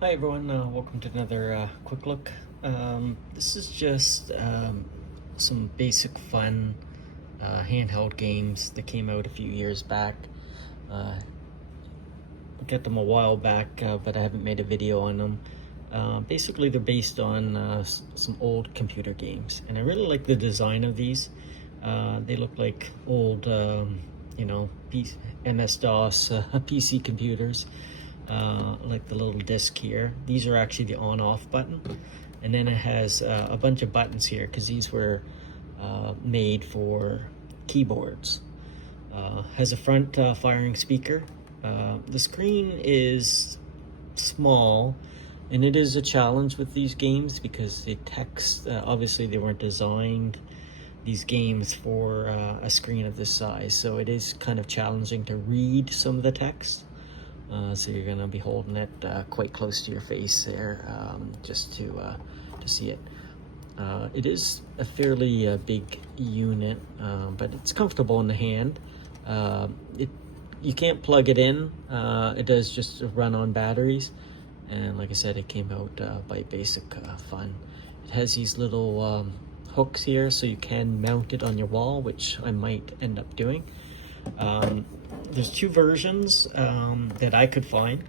Hi everyone, welcome to another quick look. This is just some basic fun handheld games that came out a few years back. Got them a while back, but I haven't made a video on them. Basically, they're based on some old computer games, and I really like the design of these. They look like old, MS-DOS PC computers. Like the little disc here. These are actually the on-off button, and then it has a bunch of buttons here because these were made for keyboards. Has a front firing speaker. The screen is small, and it is a challenge with these games because the text, obviously they weren't designed these games for a screen of this size, so it is kind of challenging to read some of the text. So you're going to be holding it quite close to your face there, just to see it. It is a fairly big unit, but it's comfortable in the hand. You can't plug it in. It does just run on batteries. And like I said, it came out by Basic Fun. It has these little hooks here, so you can mount it on your wall, which I might end up doing. There's two versions that I could find.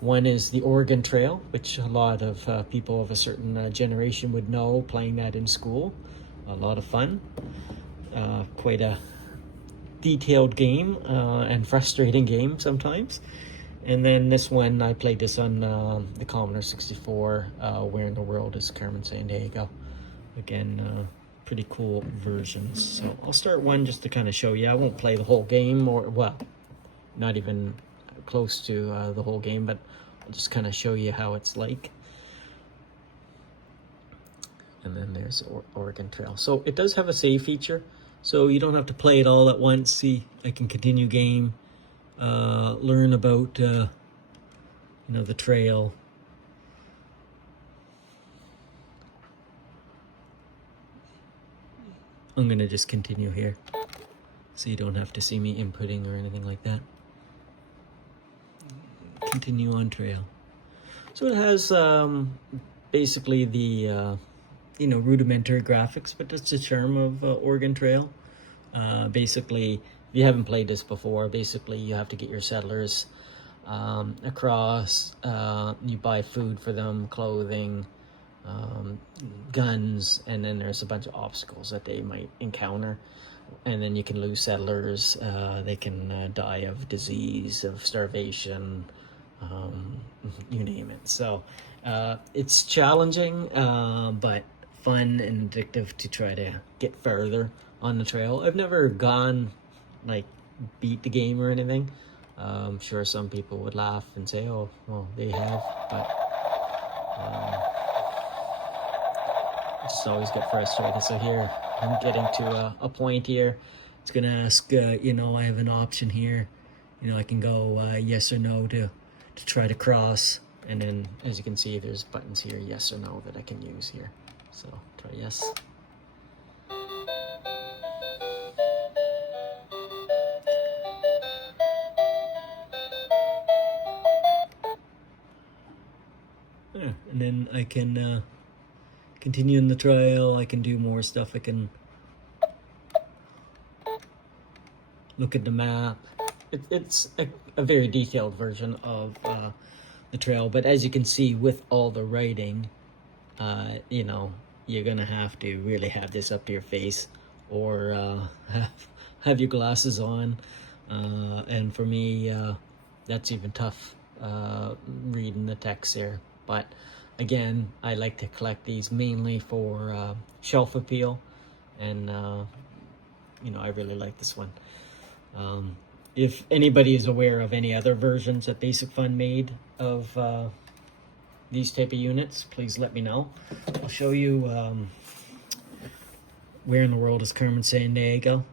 One is the Oregon Trail, which a lot of people of a certain generation would know, playing that in school. A lot of fun. Quite a detailed game and frustrating game sometimes. And then this one, I played this on the Commodore 64, Where in the World is Carmen Sandiego. Again, pretty cool versions. So I'll start one just to kind of show you. I won't play the whole game, or well, not even close to the whole game, but I'll just kind of show you how it's like. And then there's Oregon Trail. So it does have a save feature, so you don't have to play it all at once. See, I can continue game, learn about the trail. I'm gonna just continue here, so you don't have to see me inputting or anything like that. Continue on trail. So it has basically the rudimentary graphics, but that's the charm of Oregon Trail. Basically, if you haven't played this before, basically you have to get your settlers across. You buy food for them, clothing, guns, and then there's a bunch of obstacles that they might encounter, and then you can lose settlers. They can die of disease, of starvation, you name it. So it's challenging, but fun and addictive to try to get further on the trail. I've never gone, like, beat the game or anything. I'm sure some people would laugh and say, oh, well, they have, but I just always get frustrated. So here, I'm getting to a point here. It's going to ask, I have an option here. I can go yes or no to try to cross. And then, as you can see, there's buttons here, yes or no, that I can use here. So, try yes. Yeah, and then I can continue in the trail. I can do more stuff. I can look at the map. It's a very detailed version of the trail, but as you can see with all the writing, you're gonna have to really have this up to your face, or have your glasses on, and for me, that's even tough, reading the text there. But again, I like to collect these mainly for shelf appeal, and I really like this one. If anybody is aware of any other versions that Basic Fun made of these type of units, please let me know. I'll show you Where in the World is Carmen Sandiego.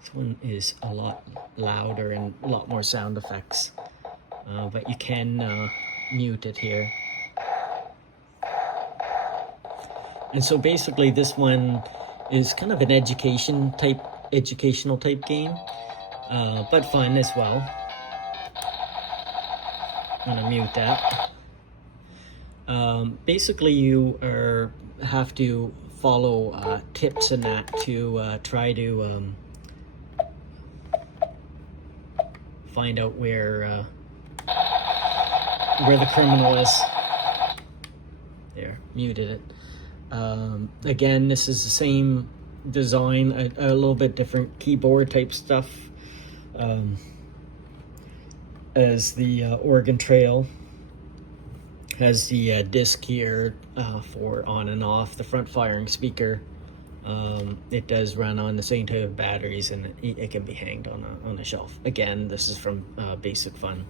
This one is a lot louder and a lot more sound effects, but you can mute it here. And so basically this one is kind of an educational type game, but fun as well. I'm gonna mute that. Basically, you have to follow tips and that to try to find out where the criminal is. There, muted it. Again, this is the same design, a little bit different keyboard type stuff as the Oregon Trail. Has the disc here for on and off, the front firing speaker. It does run on the same type of batteries, and it can be hanged on a shelf. Again, this is from Basic Fun.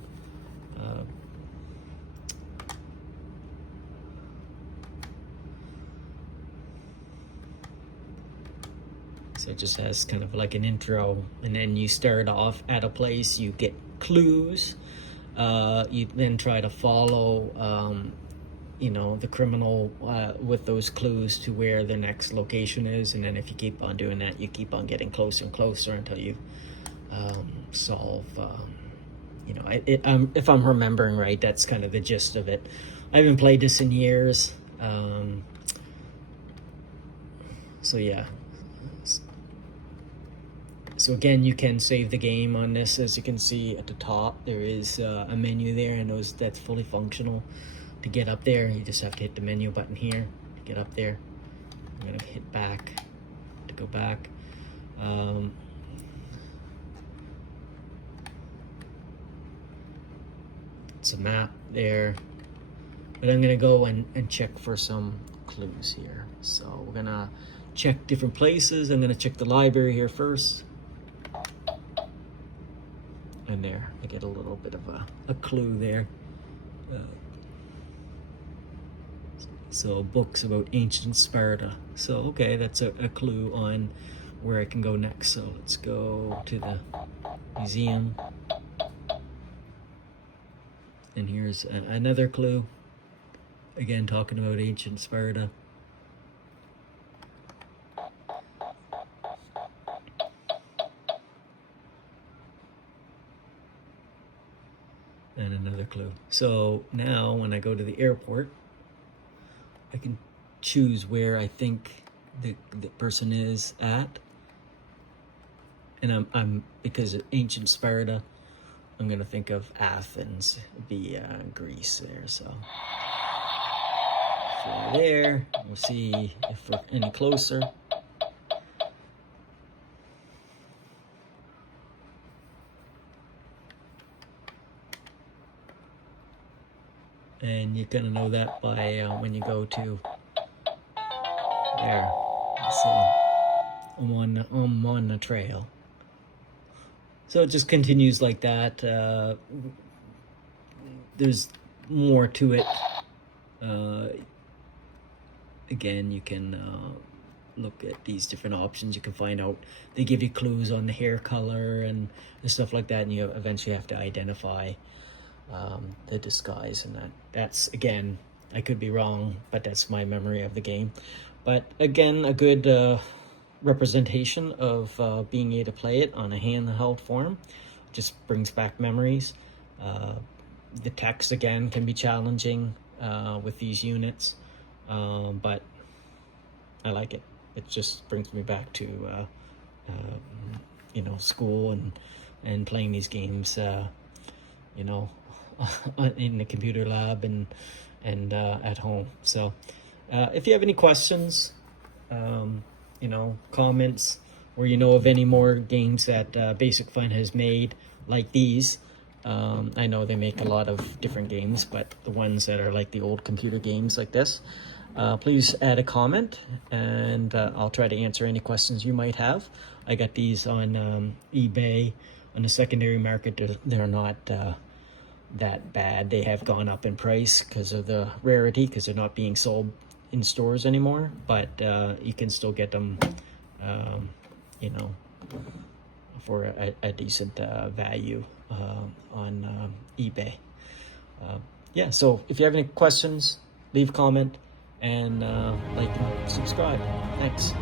So it just has kind of like an intro, and then you start off at a place, you get clues. You then try to follow, you know, the criminal with those clues to where the next location is, and then if you keep on doing that, you keep on getting closer and closer until you solve. You know, if I'm remembering right, that's kind of the gist of it. I haven't played this in years, so yeah. So again, you can save the game on this. As you can see at the top, there is a menu there, and that's fully functional. To get up there, you just have to hit the menu button here to get up there. I'm gonna hit back to go back. It's a map there, but I'm gonna go and check for some clues here. So we're gonna check different places. I'm gonna check the library here first. And there, I get a little bit of a clue there. So books about ancient Sparta. So okay, that's a clue on where I can go next. So let's go to the museum. And here's another clue. Again, talking about ancient Sparta. And another clue. So now when I go to the airport, I can choose where I think the person is at. And I'm because of ancient Sparta, I'm gonna think of Athens, be Greece there. So fly there. We'll see if we're any closer. And you're gonna know that by when you go to there. So I'm on the trail. So it just continues like that. There's more to it. Again, you can look at these different options. You can find out. They give you clues on the hair color and stuff like that, and you eventually have to identify the disguise, and that's again, I could be wrong, but that's my memory of the game. But again, a good representation of being able to play it on a handheld form. Just brings back memories. The text again can be challenging with these units, but I like it. It just brings me back to you know, school and playing these games you know, in the computer lab and at home. So if you have any questions, you know, comments, or you know of any more games that Basic Fun has made like these, I know they make a lot of different games, but the ones that are like the old computer games like this, please add a comment, and I'll try to answer any questions you might have. I got these on eBay on the secondary market. They're not that bad. They have gone up in price because of the rarity, because they're not being sold in stores anymore, but you can still get them you know, for a decent value on eBay. Yeah, so if you have any questions, leave a comment, and like and subscribe. Thanks.